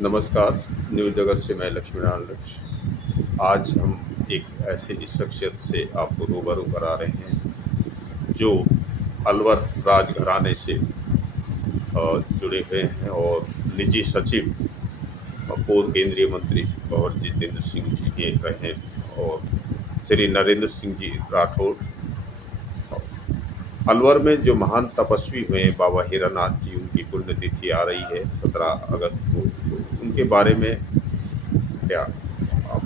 नमस्कार। न्यूज़ नगर से मैं लक्ष्मीनारायण लक्ष्य। आज हम एक ऐसे शख्सियत से आपको रूबरू करा रहे हैं जो अलवर राजघराने से जुड़े हुए हैं और निजी सचिव और पूर्व केंद्रीय मंत्री और जितेंद्र सिंह जी के रहे और श्री नरेंद्र सिंह जी राठौर। अलवर में जो महान तपस्वी हुए बाबा हीरानाथ जी, उनकी पुण्यतिथि आ रही है 17 अगस्त को, तो उनके बारे में क्या आप।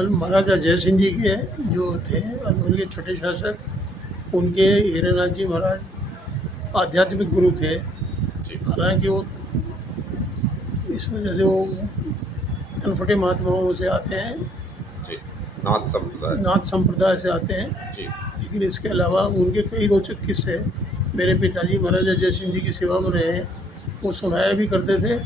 महाराजा जय सिंह जी के जो थे अलवर के छठे शासक, उनके हीरानाथ जी महाराज आध्यात्मिक गुरु थे। जी हालांकि वो इस वजह से वो अनफटे महात्माओं से आते हैं, जी नाथ संप्रदाय से आते हैं। जी लेकिन इसके अलावा उनके कई रोचक किस्से मेरे पिताजी महाराजा जय सिंह जी की सेवा में रहे हैं, वो सुनाया भी करते थे।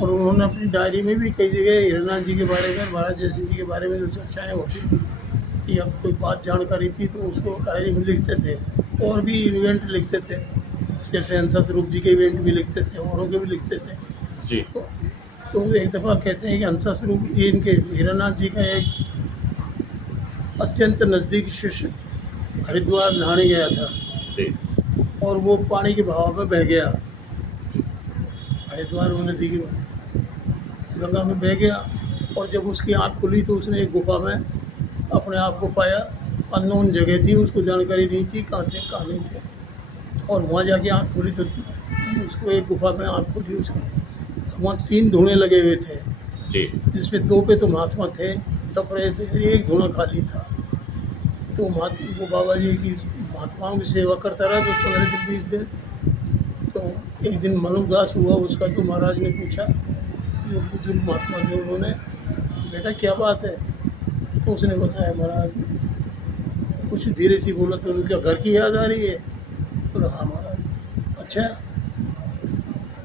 और उन्होंने अपनी डायरी में भी कई जगह हीरानाथ जी के बारे में, महाराज जय सिंह जी के बारे में जो चर्चाएँ होती थी या कोई बात जानकारी थी तो उसको डायरी में लिखते थे। और भी इवेंट लिखते थे, जैसे हंसा स्वरूप जी के इवेंट भी लिखते थे, औरों के भी लिखते थे। जी तो एक दफ़ा कहते हैं कि हंसा स्वरूप ये इनके हीरानाथ जी का एक अत्यंत नज़दीकी शिष्य हरिद्वार नहाने गया था जी और वो पानी के बहाव में बह गया। हरिद्वार वो नदी की गंगा में बह गया और जब उसकी आँख खुली तो उसने एक गुफा में अपने आप को पाया। अननोन जगह थी, उसको जानकारी नहीं थी कहाँ थे कहाँ नहीं थे। और वहाँ जाके आँख खुली तो उसको एक गुफा में आँख खुली उसकी, वहाँ 3 धुएँ लगे हुए थे, जी जिसमें 2 पे तो महात्मा थे, तप रहे थे, एक धुआं खाली था। तो वो बाबा जी की महात्माओं की सेवा करता रहा 10-15 दिन 20 दिन। तो एक दिन मनोदास हुआ उसका, तो महाराज ने पूछा, जो बुजुर्ग महात्मा थे उन्होंने, बेटा क्या बात है? तो उसने बताया, महाराज कुछ धीरे से बोला तो उनके घर की याद आ रही है। बोला हाँ महाराज। अच्छा,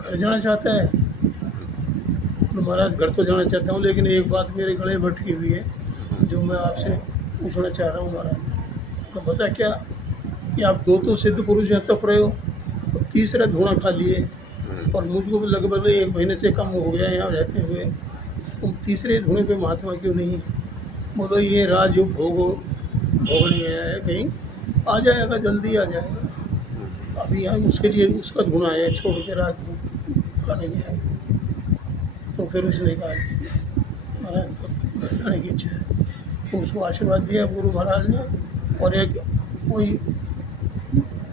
घर जाना चाहता है? बोला महाराज घर तो जाना चाहता हूँ, लेकिन एक बात मेरे गले में अटकी हुई है जो मैं आपसे पूछना चाह रहा हूँ महाराज। तो बता क्या? कि आप 2 तो सिद्ध पुरुष हैं, तप रहे हो, और तीसरा धुआं खा लिए, और मुझको भी लगभग 1 महीने से कम हो गया यहाँ रहते हुए, तुम तीसरे धुएं पे महात्मा क्यों नहीं? बोलो ये राजयोग भोगनी है, कहीं आ जाएगा, जल्दी आ जाएगा। अभी यहाँ उसके लिए उसका धुआं है, छोड़ के राज का नहीं है। तो फिर उसने कहा कि महाराज तो घर जाने की इच्छा है। तो उसको आशीर्वाद दिया गुरु महाराज ने, और एक कोई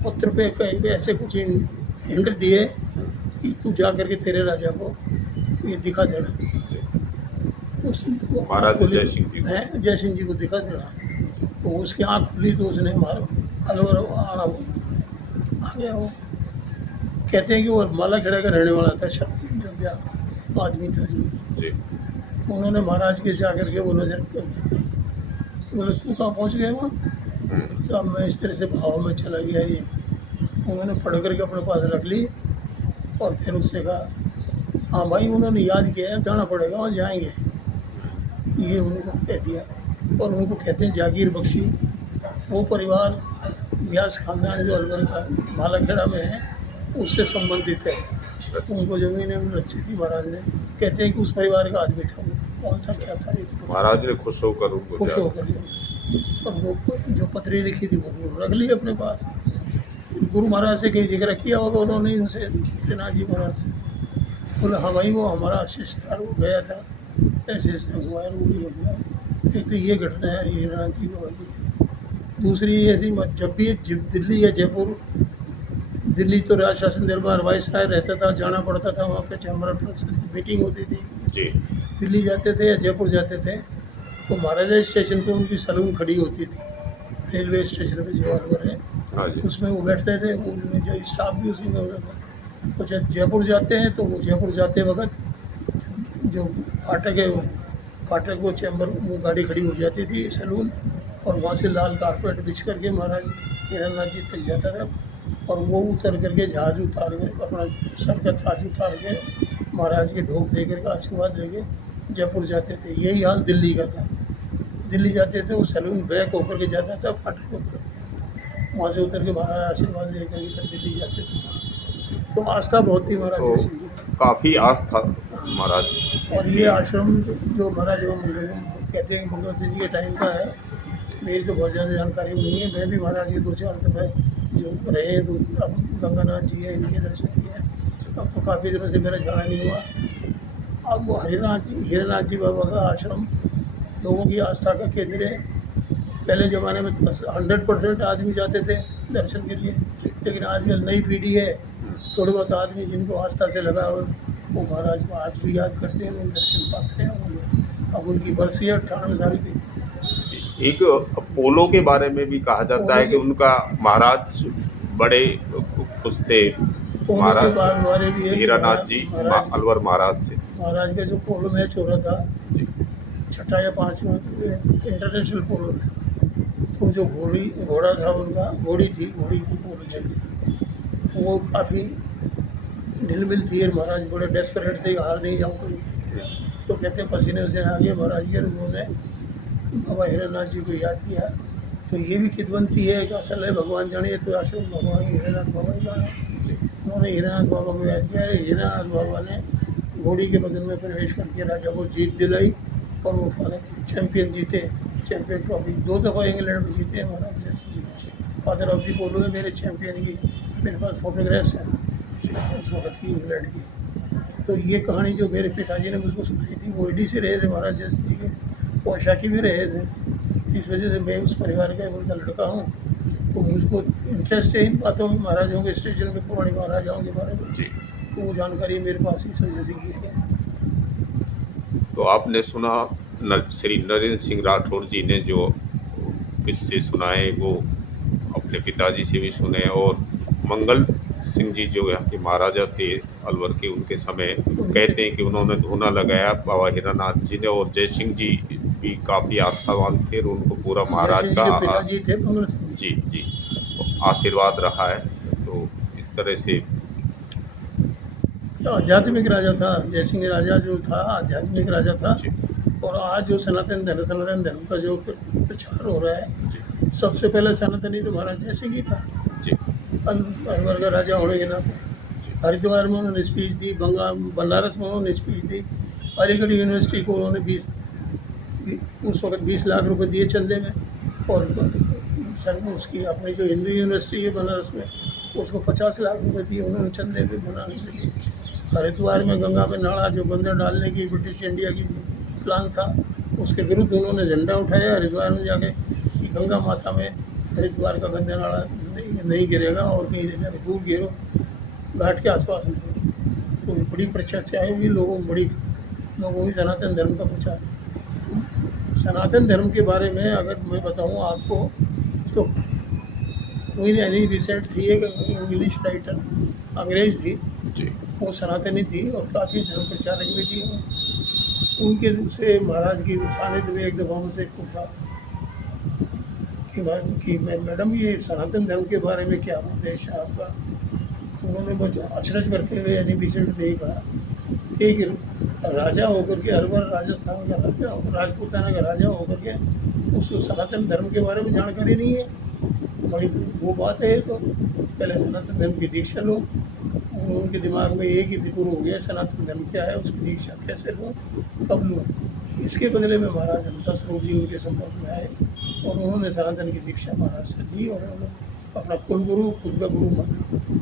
पत्र पे कहीं पे ऐसे कुछ हिंट दिए कि तू जा करके तेरे राजा को ये दिखा देना, महाराज जय सिंह जी हैं, जय सिंह जी को दिखा देना। तो उसकी आँख खुली तो उसने अलवर आना आ गया। वो कहते हैं कि वो मालाखेड़ा का रहने वाला था, जब ब्याह आदमी था जी तो उन्होंने महाराज के जा करके वो नज़र बोले तू कहाँ पहुँच गए वहाँ? तो अब मैं इस तरह से भाव में चला गया ये। उन्होंने पढ़ करके अपने पास रख ली और फिर उससे कहा हाँ भाई, उन्होंने याद किया है, जाना पड़ेगा, वहाँ जाएंगे, ये उनको कह दिया। और उनको कहते हैं जागीर बख्शी। वो परिवार व्यास खानदान जो अलवर का मालाखेड़ा में है उससे संबंधित है। उनको ज़मीनें रखी थी महाराज ने। कहते हैं कि उस परिवार का आदमी था वो, कौन था क्या था ये तो महाराज ने खुश होकर उनको खुश होकर लिया। और वो जो पत्री लिखी थी वो रख ली अपने पास। गुरु महाराज से कई जिक्र किया होगा उन्होंने इनसे, हीरानाथ जी महाराज से। बोला हाँ भाई वो हमारा शिष्य था, वो गया था, ऐसे ऐसे हुआ है, वो ये हुआ। एक तो ये घटना है हीरानाथ जी बाबा जी। दूसरी ऐसी, जब भी दिल्ली या जयपुर, दिल्ली तो राज शासन दरबार वाइसराय रहता था, जाना पड़ता था वहाँ पे, चैम्बर ऑफ कॉमर्स की मीटिंग होती थी। जी दिल्ली जाते थे या जयपुर जाते थे तो महाराजा स्टेशन पे उनकी सलून खड़ी होती थी, रेलवे स्टेशन पे जो अलवर है, हाँ जी उसमें वो बैठते थे, उनमें जो स्टाफ भी उसी में होता था। तो जब जयपुर जाते हैं तो वो जयपुर जाते वक्त जो फाटक है, वो फाटक वो चैम्बर, वो गाड़ी खड़ी हो जाती थी सलून, और वहाँ से लाल कारपेट बिछ करके महाराज हीरानाथ जी तक जाता था। और वो उतर करके जहाज उतार के, अपना सर का ताज उतार के महाराज के ढोक दे करके आशीर्वाद लेके जयपुर जाते थे। यही हाल दिल्ली का था। दिल्ली जाते थे वो सैलून बैक होकर के जाता था, फाटक होकर वहाँ से उतर के महाराज आशीर्वाद लेकर के फिर दिल्ली जाते थे। तो आस्था बहुत थी महाराज तो जय सिंह जी की। काफ़ी आस्था महाराज। और ये आश्रम जो हमारा जो कहते हैं मंगल सिंह जी के टाइम का है, मेरी तो बहुत ज़्यादा जानकारी नहीं है। मैं भी महाराज के 2-4 दफ़े जो रहे हैं, तो अब गंगानाथ जी है, इनके दर्शन किए हैं। अब तो काफ़ी दिनों से मेरा जाना नहीं हुआ। अब वो हीरानाथ जी बाबा का आश्रम लोगों की आस्था का केंद्र है। पहले ज़माने में तो 100% आदमी जाते थे दर्शन के लिए, लेकिन आजकल नई पीढ़ी है, थोड़े बहुत आदमी जिनको आस्था से लगा हो वो महाराज को आज भी याद करते हैं, दर्शन पाते हैं। अब उनकी बरसी है 98 साल की। एक पोलो के बारे में भी कहा जाता है कि उनका महाराज बड़े खुश थे, पोलो के बाद हमारे भी है कि हीरानाथ जी अलवर महाराज से। महाराज का जो पोलो मैच हो रहा था, जी 6ठा या 5वां इंटरनेशनल पोलो में, तो जो घोड़ा था उनका, घोड़ी की पोलो खेलती, वो काफ़ी ढिलमिल थी। और महाराज बड़े डेस्परेट थे, हार नहीं जाऊँ कभी। तो कहते हैं पसीने वसीने आ गए महाराज के, उन्होंने बाबा हीरानाथ जी को याद किया। तो ये भी किदवंती है कि असल है भगवान जाने, तो आश्रम भगवान हीरानाथ बाबा ही जाने। उन्होंने हीरानाथ बाबा को याद किया। हीरानाथ बाबा ने घोड़ी के बदन में प्रवेश करके राजा को जीत दिलाई, और वो फादर चैम्पियन जीते, चैम्पियन ट्रॉफी 2 दफ़ा इंग्लैंड में जीते हैं महाराज जैसे। फादर ऑफ दी पोलो है मेरे चैम्पियन की, मेरे पास फोटोग्राफ्स हैं उस वक्त की इंग्लैंड की। तो ये कहानी जो मेरे पिताजी ने मुझको सुनाई थी, वो एडी से रहे थे महाराज जैसे जी के, पोशाकी भी रहे थे। इस वजह से मैं उस परिवार का उनका लड़का हूँ, तो मुझको इंटरेस्ट है इन बातों में, महाराजाओं के स्टेशन में, पुराने महाराजाओं के बारे में। तो वो जानकारी मेरे पास इस वजह से की है। तो आपने सुना श्री नरेंद्र सिंह राठौर जी ने जो किस्से सुनाए वो अपने पिताजी से भी सुने, और मंगल सिंह जी जो यहाँ के महाराजा थे अलवर के, उनके समय कहते हैं कि उन्होंने धूना लगाया बाबा हीरानाथ जी ने, और जय सिंह जी भी काफ़ी आस्थावान थे, और उनको पूरा महाराज का पिताजी थे मंगल सिंह जी जी आशीर्वाद रहा है। तो इस तरह से आध्यात्मिक राजा था जय सिंह राजा, जो था आध्यात्मिक राजा था। और आज जो सनातन धर्म का जो प्रचार हो रहा है, सबसे पहले सनातनी तो महाराज जय सिंह ही था जी। अलवर का राजा होने के नाते। हरिद्वार में उन्होंने स्पीच दी, बनारस में उन्होंने स्पीच दी, अलीगढ़ यूनिवर्सिटी को उन्होंने उस वक्त 20 लाख रुपए दिए चंदे में, और उसकी अपनी जो हिंदू यूनिवर्सिटी है बनारस में, उसको 50 लाख रुपए दिए उन्होंने चंदे में बनाने के लिए। हरिद्वार में गंगा में नाला जो गंगा डालने की ब्रिटिश इंडिया की प्लान था, उसके विरुद्ध उन्होंने झंडा उठाया हरिद्वार में जाके कि गंगा माता में हरिद्वार का गंगा नाला नहीं गिरेगा, और कहीं ले जाके दूर गिरो, घाट के आसपास नहीं। तो बड़ी प्रचर्चा हुई, लोगों की सनातन धर्म का प्रचार। तो सनातन धर्म के बारे में अगर मैं बताऊँ आपको, तो क्वीन एनी बिसेंट थी, एक इंग्लिश राइटर, अंग्रेज़ थी जी। वो सनातनी थी और काफ़ी धर्म प्रचारक भी थी। उनके से महाराज की सानिध्य में एक दफ़ा उनसे पूछा कि मैडम ये सनातन धर्म के बारे में क्या उपदेश है आपका। तो उन्होंने मुझे अचरज करते हुए एनी बिसेंट ने कहा, एक राजा होकर के, अलवर राजस्थान का राजा, राजपूताना का राजा होकर के उसको सनातन धर्म के बारे में जानकारी नहीं है, बड़ी वो बात है। तो पहले सनातन धर्म की दीक्षा लो। उनके दिमाग में एक ही फिक्र हो गया, सनातन धर्म क्या है, उसकी दीक्षा कैसे लूँ, कब लूँ। इसके बदले में महाराज हंसा स्वरूप जी उनके संपर्क में आए, और उन्होंने सनातन की दीक्षा महाराज से ली, और उन्होंने अपना कुल गुरु, खुद का गुरु माना।